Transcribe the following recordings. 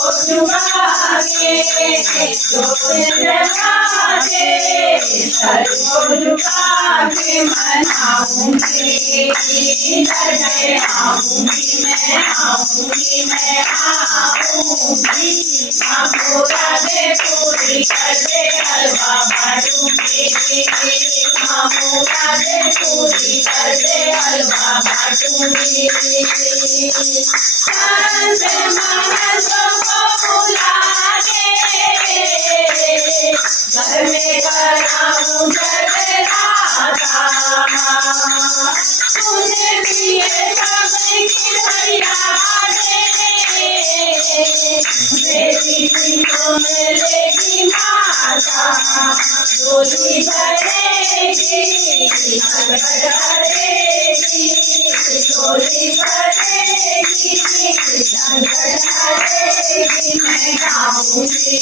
झुका के सर को झुका के मनाऊंगी, इधर मैं आऊंगी, मैं आऊंगी, मैं आऊंगी। माँ राधे पूरी कर दे हलवा बाटूंगी, माँ राधे पूरी कर दे हलवा बाटूंगी। संत महंतों को बुला के घर में कराऊं जगराता, सुन लिए सबकी फरियादें, मेरी तो मिलेगी माता, डोली भरेगी संकट हरेगी, डोली भरेगी संकट हरेगी। मैं आऊंगी,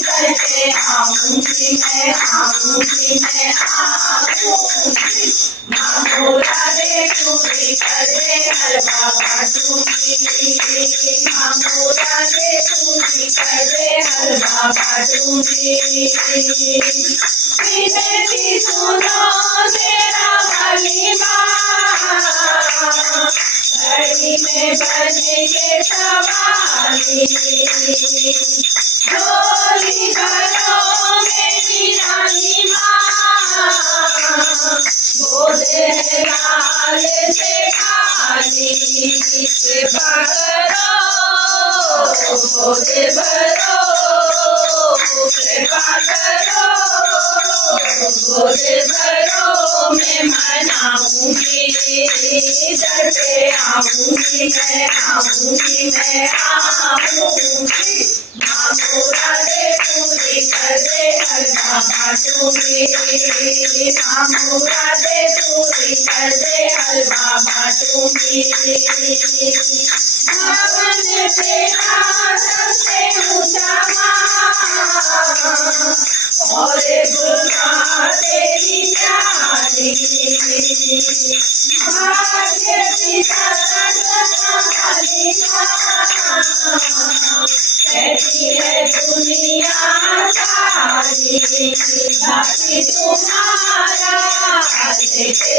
करके आऊंगी, मैं आऊंगी, मैं आऊंगी। माँ राधे पूरी कर दे हलवा बाटूंगी, माँ राधे पूरी कर दे हलवा बाटूंगी। विनती सुनो तेरा भली माँ, घड़ी में बने के सवारी, झोली भरो मेरी रानी माँ, गोद है लाल से खाली, कृपा करो गोद भरो, कृपा करो गोद भरो। मैं मनाऊंगी, दर पे आऊंगी, मैं आऊंगी, मैं आऊंगी। माँ राधे पूरी कर दे हलवा बाटूंगी, माँ राधे पूरी कर दे हलवा बाटूंगी। भवन तेरा सबसे ऊंचा और गुना तेरी प्यारी, भाग्य पिता वाली कहती है दुनिया सारी, बाकी तुम्हारा देखे